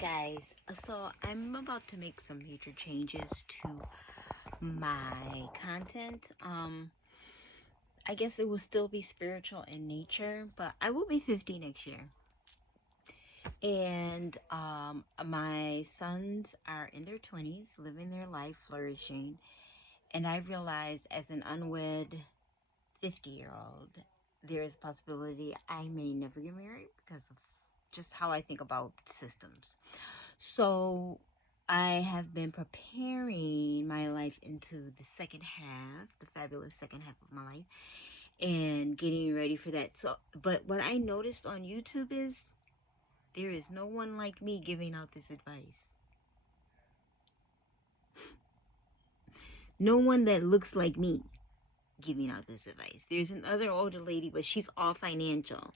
Guys, so I'm about to make some major changes to my content. I guess it will still be spiritual in nature, but I will be 50 next year. And my sons are in their 20s, living their life, flourishing. And I realized as an unwed 50-year-old, there is a possibility I may never get married because of just how I think about systems. So I have been preparing my life into the second half, the fabulous second half of my life, and getting ready for that. So, but what I noticed on YouTube is there is no one like me giving out this advice. No one that looks like me giving out this advice. There's another older lady, but she's all financial.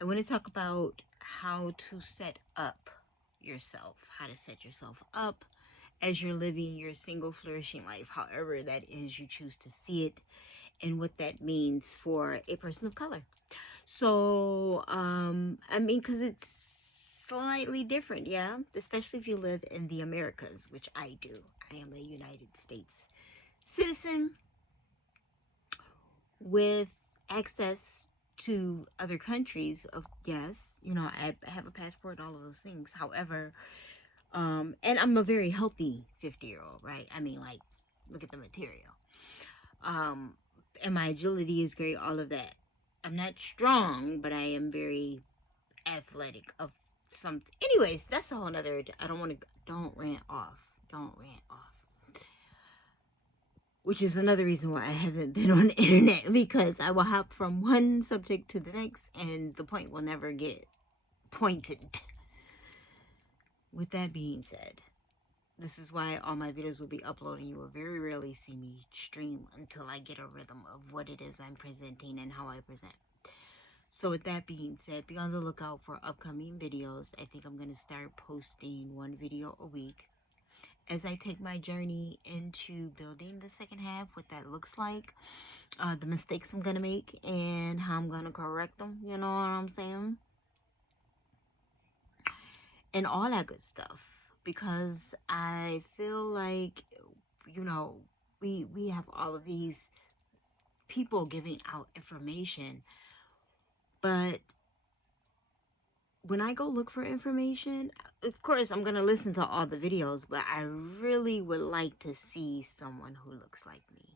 I want to talk about how to set up yourself, how to set yourself up as you're living your single flourishing life, however that is you choose to see it, and what that means for a person of color. So, because it's slightly different, yeah, especially if you live in the Americas, which I do. I am a United States citizen with access to other countries. Of yes, I have a passport and all of those things. However, and I'm a very healthy 50-year-old, right? I mean, like, look at the material. Um, and my agility is great, all of that. I'm not strong, but I am very athletic of some. Anyways, that's a whole nother. I don't want to. Don't rant off. Don't rant off. Which is another reason why I haven't been on the internet, because I will hop from one subject to the next, and the point will never get pointed. With that being said, this is why all my videos will be uploading. You will very rarely see me stream until I get a rhythm of what it is I'm presenting and how I present. So with that being said, be on the lookout for upcoming videos. I think I'm going to start posting one video a week as I take my journey into building the second half, what that looks like, the mistakes I'm going to make, and how I'm going to correct them. You know what I'm saying? And all that good stuff. Because I feel like, we have all of these people giving out information, but when I go look for information, of course I'm gonna listen to all the videos, but I really would like to see someone who looks like me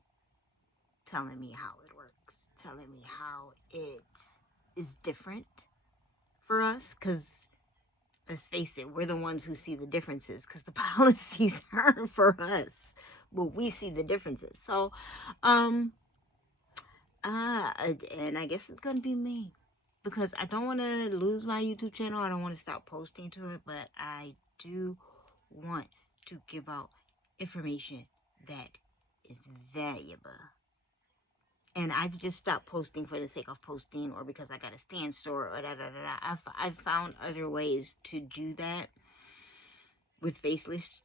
telling me how it works, telling me how it is different for us, because let's face it, we're the ones who see the differences, because the policies are for us, but we see the differences. So and I guess it's gonna be me, because I don't want to lose my YouTube channel. I don't want to stop posting to it, but I do want to give out information that is valuable. And I've just stopped posting for the sake of posting, or because I got a stand store, or da da da da. I've found other ways to do that with faceless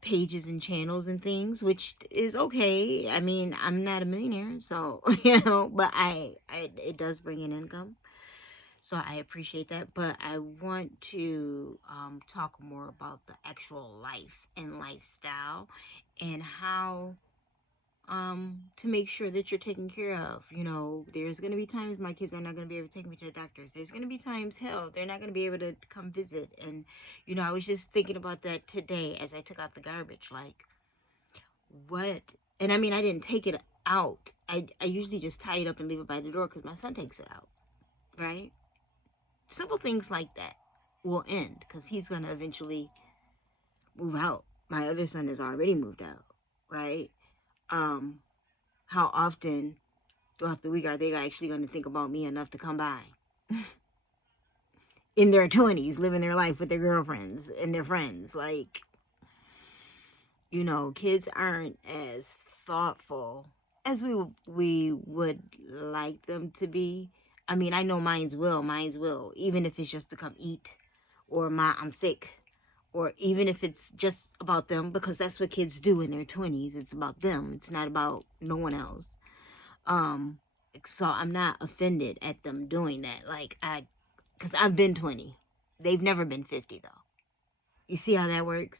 pages and channels and things, which is okay. I mean, I'm not a millionaire, so but it does bring in income. So I appreciate that, but I want to talk more about the actual life and lifestyle, and how to make sure that you're taken care of. There's going to be times my kids are not going to be able to take me to the doctors. There's going to be times, hell, they're not going to be able to come visit. And, I was just thinking about that today as I took out the garbage. Like, what? And I mean, I didn't take it out. I usually just tie it up and leave it by the door because my son takes it out, right? Simple things like that will end because he's going to eventually move out. My other son has already moved out, right? How often throughout the week are they actually going to think about me enough to come by? In their 20s, living their life with their girlfriends and their friends. Like, kids aren't as thoughtful as we would like them to be. I mean, I know mine's will, even if it's just to come eat, or I'm sick, or even if it's just about them, because that's what kids do in their 20s. It's about them. It's not about no one else. So I'm not offended at them doing that. Like, because I've been 20. They've never been 50, though. You see how that works?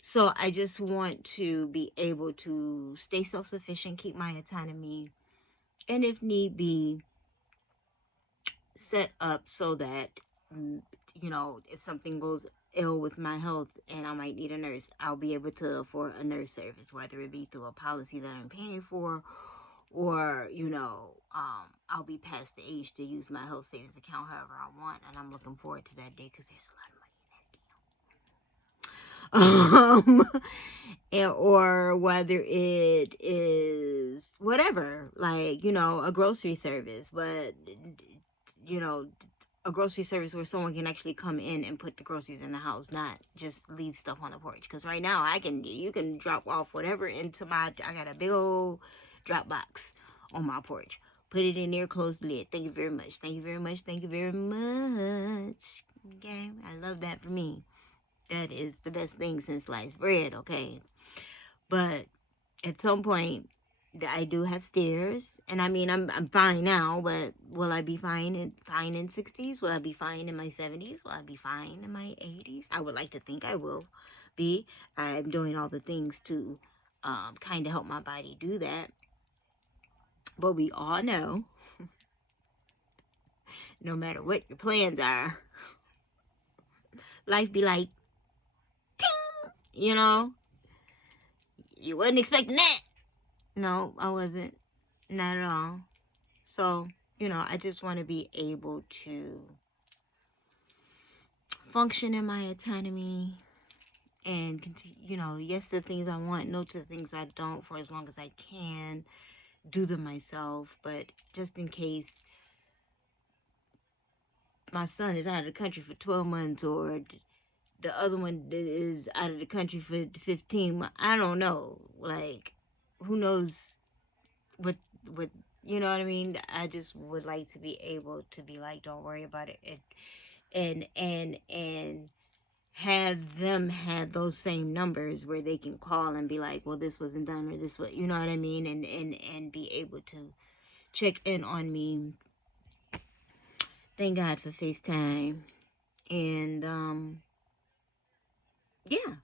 So I just want to be able to stay self-sufficient, keep my autonomy, and if need be, set up so that, mm, if something goes ill with my health and I might need a nurse, I'll be able to afford a nurse service, whether it be through a policy that I'm paying for, or, I'll be past the age to use my health savings account however I want, and I'm looking forward to that day because there's a lot of or whether it is whatever, like, a grocery service, but, you know, a grocery service where someone can actually come in and put the groceries in the house, not just leave stuff on the porch. Because right now, you can drop off whatever into I got a big old drop box on my porch. Put it in there, close the lid. Thank you very much. Thank you very much. Thank you very much. Okay, I love that for me. That is the best thing since sliced bread, okay? But at some point, I do have stairs, and I mean, I'm fine now, but will I be fine in 60s? Will I be fine in my 70s? Will I be fine in my 80s? I would like to think I will be. I'm doing all the things to kind of help my body do that. But we all know, no matter what your plans are, life be like, ting, you wasn't expecting that. No, I wasn't. Not at all. So, I just want to be able to function in my autonomy and continue, yes to the things I want, no to the things I don't for as long as I can, do them myself. But just in case my son is out of the country for 12 months or the other one is out of the country for 15 months, I don't know. Like, who knows what, what, you know what I mean? I just would like to be able to be like, don't worry about it. And have them have those same numbers where they can call and be like, well, this wasn't done, or this was, you know what I mean, and be able to check in on me. Thank God for FaceTime. And yeah,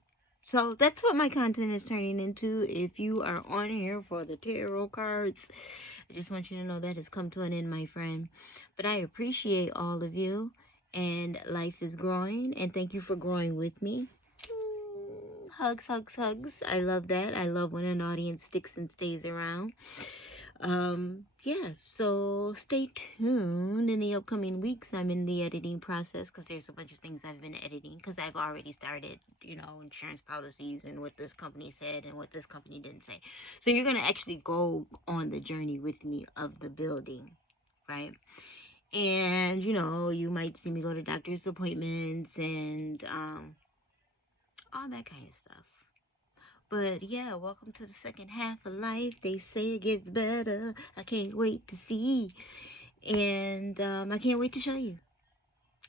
so that's what my content is turning into. If you are on here for the tarot cards, I just want you to know that has come to an end, my friend. But I appreciate all of you, and life is growing, and thank you for growing with me. Hugs, hugs, hugs. I love that. I love when an audience sticks and stays around. Yeah, so stay tuned in the upcoming weeks. I'm in the editing process because there's a bunch of things I've been editing because I've already started, insurance policies and what this company said and what this company didn't say. So you're going to actually go on the journey with me of the building, right? And, you might see me go to doctor's appointments and all that kind of stuff. But yeah, welcome to the second half of life. They say it gets better. I can't wait to see. And I can't wait to show you.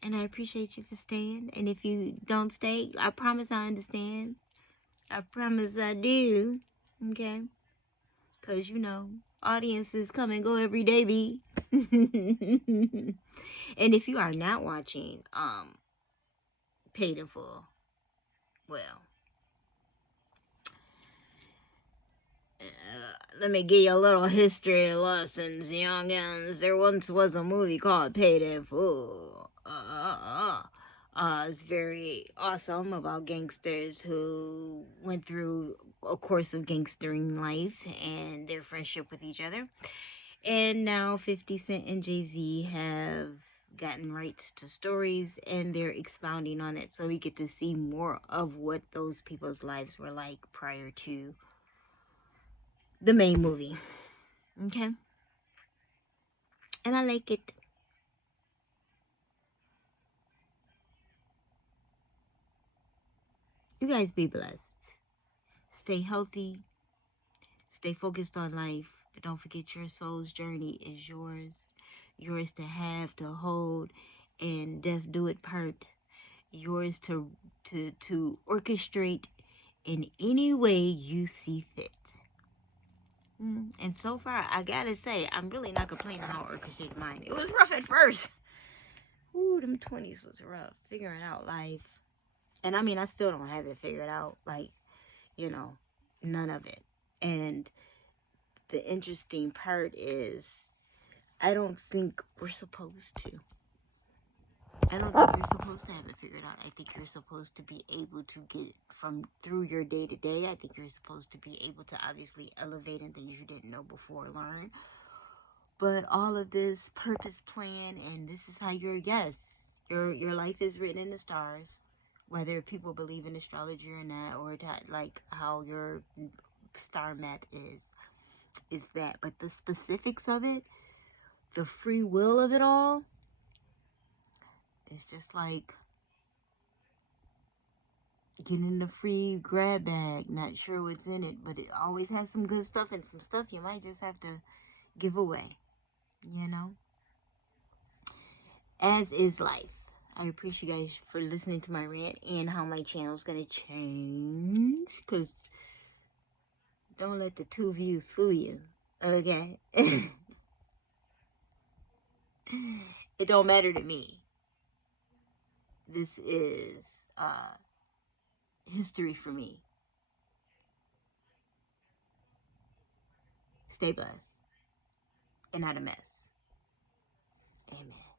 And I appreciate you for staying. And if you don't stay, I promise I understand. I promise I do. Okay? Because, audiences come and go every day, B. And if you are not watching Paid in Full, well, let me give you a little history lessons, youngins. There once was a movie called Paid in Full. It's very awesome about gangsters who went through a course of gangstering life and their friendship with each other. And now 50 Cent and Jay-Z have gotten rights to stories and they're expounding on it, so we get to see more of what those people's lives were like prior to the main movie. Okay? And I like it. You guys be blessed. Stay healthy. Stay focused on life. But don't forget your soul's journey is yours. Yours to have, to hold, and death do it part. Yours to orchestrate in any way you see fit. And so far, I gotta say, I'm really not complaining how I orchestrated mine. It was rough at first. Ooh, them 20s was rough. Figuring out life. And I mean, I still don't have it figured out. Like, you know, none of it. And the interesting part is, I don't think we're supposed to. I don't think you're supposed to have it figured out. I think you're supposed to be able to get from through your day to day. I think you're supposed to be able to obviously elevate in things you didn't know before, learn. But all of this purpose plan, and this is how your life is written in the stars, whether people believe in astrology or not, or that, like how your star map is that. But the specifics of it, the free will of it all, is just like getting the free grab bag, not sure what's in it, but it always has some good stuff and some stuff you might just have to give away, you know? As is life. I appreciate you guys for listening to my rant and how my channel is going to change, because don't let the 2 views fool you, okay? It don't matter to me. This is history for me. Stay blessed and not a mess. Amen.